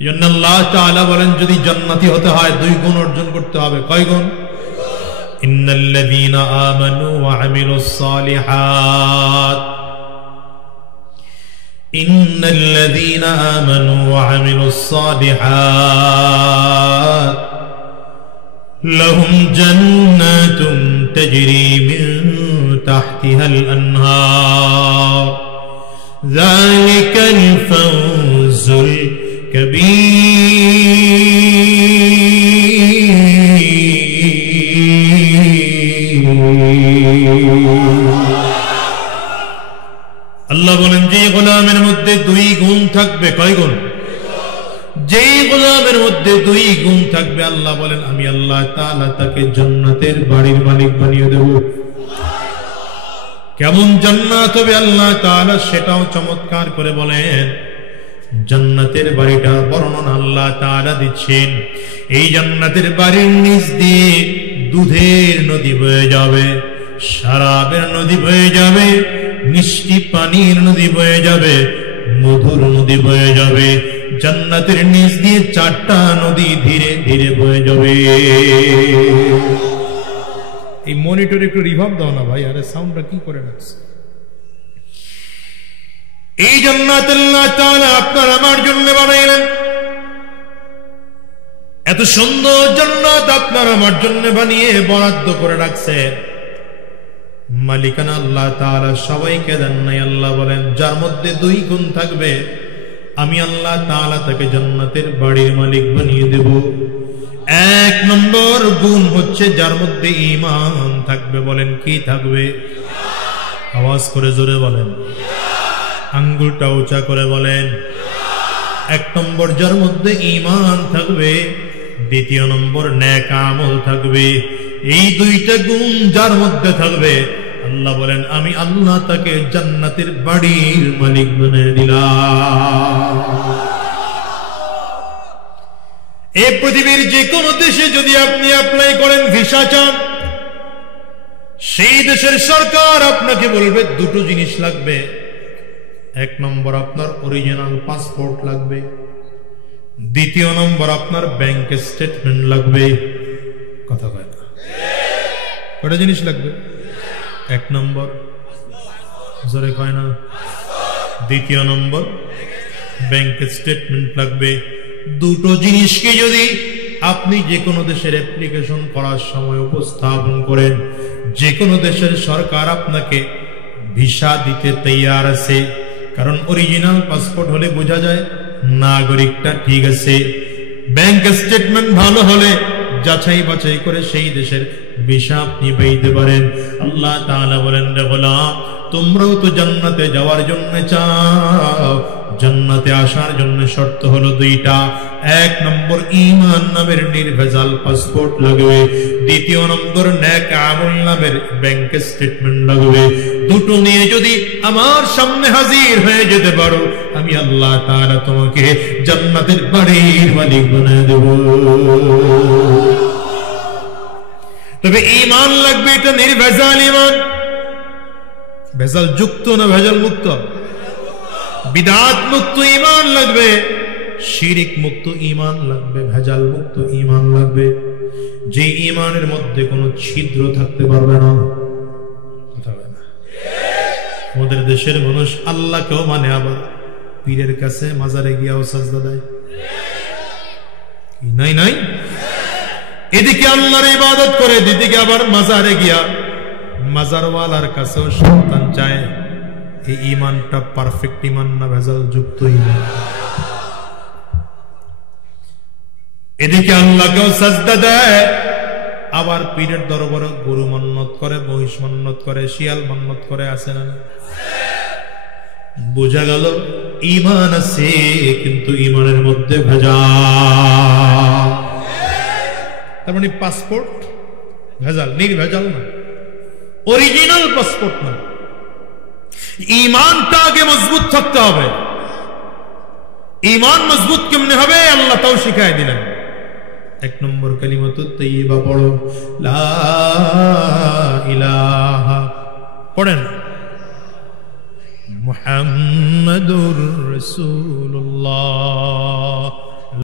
এজন্য আল্লাহ তাআলা বলেন যদি জান্নাতি হতে হয় 2 গুণ অর্জন করতে হবে। কয় গুণ? ইন্নাল্লাযীনা আমানু ওয়া আমিলুস সালিহাত ইন্নাল্লাযীনা আমানু ওয়া আমিলুস সালিহাত লাহুম জান্নাতুন তাজরি মিন তাহতিহাল আনহার যালিকাল ফাওজুল আল্লাহ বলেন যে গোলামের মধ্যে 2 গুণ থাকবে। কয় গুণ? যেই গোলামের মধ্যে 2 গুণ থাকবে আল্লাহ বলেন আমি আল্লাহ তাআলা তাকে জান্নাতের বাড়ির মালিক বানিয়ে দেব। কেমন জান্নাত হবে আল্লাহ তাআলা সেটাও চমৎকার করে বলেন। জান্নাতের বাড়িটা বর্ণনা আল্লাহ তাআলা দিচ্ছেন। এই জান্নাতের বাড়ির নিচ দিয়ে দুধের নদী বয়ে যাবে, শরাবের নদী বয়ে যাবে, মিষ্টি পানির নদী বয়ে যাবে, মধুর নদী বয়ে যাবে। জান্নাতের নিচ দিয়ে 4টা নদী ধীরে ধীরে বয়ে যাবে। এই মনিটর একটু রিভার্ব দাও না ভাই, আরে সাউন্ডটা কি করে রাখছে। এই জান্নাত আল্লাহ তাআলা আপনার আমার জন্য বানাইলেন। এত সুন্দর জান্নাত আপনার আমার জন্য বানিয়ে বরাদ্দ করে রাখছে। মালিকানা আল্লাহ তাআলা সবাইকে দেন নাই। আল্লাহ বলেন যার মধ্যে 2 গুণ থাকবে আমি আল্লাহ তাআলা তাকে জান্নাতের বাড়ির মালিক বানিয়ে দেব। 1 নম্বর গুণ হচ্ছে যার মধ্যে ঈমান থাকবে। বলেন কি থাকবে? আওয়াজ করে জোরে বলেন, আঙ্গুলটা উঁচা করে বলেন। 1 নম্বর যার মধ্যে ঈমান থাকবে, 2 নম্বর নেক আমল থাকবে। এই 2টা গুণ যার মধ্যে থাকবে আল্লাহ বলেন আমি আল্লাহ তাকে জান্নাতের বাড়ির মালিক বানিয়ে দিলাম। এই পৃথিবীর যে কোনো দেশে যদি আপনি অ্যাপ্লাই করেন, ভিসা চান, সেই দেশের সরকার আপনাকে বলবে 2টো জিনিস লাগবে। 1 নম্বর আপনার অরিজিনাল পাসপোর্ট লাগবে, 2 নম্বর আপনার ব্যাংক স্টেটমেন্ট লাগবে। কথা কয় না? কয়টা জিনিস লাগবে? 1 নম্বর জোরে কয় না, 2 নম্বর ব্যাংক স্টেটমেন্ট লাগবে। 2টো জিনিসকে যদি আপনি যে কোনো দেশের অ্যাপ্লিকেশন করার সময় উপস্থাপন করেন, যে কোনো দেশের সরকার আপনাকে ভিসা দিতে তৈয়ার আছে। কারণ অরিজিনাল পাসপোর্ট হলে বোঝা যায় নাগরিকটা ঠিক আছে, ব্যাংক স্টেটমেন্ট ভালো হলে যাচাই বাছাই করে সেই দেশের ভিসা আপনি পেতে পারেন। আল্লাহ তাআলা বলেন রে গোলাম, তোমরাও তো জান্নাতে যাওয়ার জন্য চাও, জান্নাতে আসার জন্য শর্ত হলো 2টা। 1 নম্বর ঈমান নামের নির্ভেজাল পাসপোর্ট লাগবে, 2 নম্বর নেক আমল নামের ব্যাংক স্টেটমেন্ট লাগবে। 2টো নিয়ে যদি আমার সামনে হাজির হয়ে যেতে পারো আমি আল্লাহ তাআলা তোমাকে জান্নাতের বাড়ির মালিক বানিয়ে দেব। তবে ঈমান লাগবে, এটা নির্ভেজাল ঈমান। ভেজাল যুক্ত না ভেজাল মুক্ত? বিদআত মুক্ত ঈমান লাগবে, শিরক মুক্ত ঈমান লাগবে, ভেজাল মুক্ত ঈমান লাগবে। যে ঈমানের মধ্যে কোনো ছিদ্র থাকতে পারবে না। কথা বলে না? আমাদের দেশের মানুষ আল্লাহকেও মানে আবার পীরের কাছে মাজারে গিয়াও সাজদা দেয়। নাই নাই, এদিকে আল্লাহর ইবাদত করে, এদিকে আবার মাজারে গিয়া মাজারওয়ালার কাছেও সন্তান চায়। এই ঈমানটা পারফেক্ট ঈমান না ভেজাল যুক্ত ঈমান? এদিকে আল্লাহকেও সাজদা দেয়, আবার পীরের দরবারে গরু মান্নত করে, মহিষ মান্নত করে, শিয়াল মান্নত করে। আছে না? বোঝা গেল ঈমান আছে, কিন্তু ঈমানের মধ্যে ভেজাল। তার মানে পাসপোর্ট ভেজাল, নির্ভেজাল না, অরিজিনাল পাসপোর্ট না। ঈমানটা আগে মজবুত থাকতে হবে। ঈমান মজবুত কেমনে হবে আল্লাহ তাও শিখায় দিলেন। 1 নম্বর কালিমাতুত তাইয়্যিবা পড়ো, লা ইলাহা, পড়েন মুহাম্মাদুর রাসূলুল্লাহ।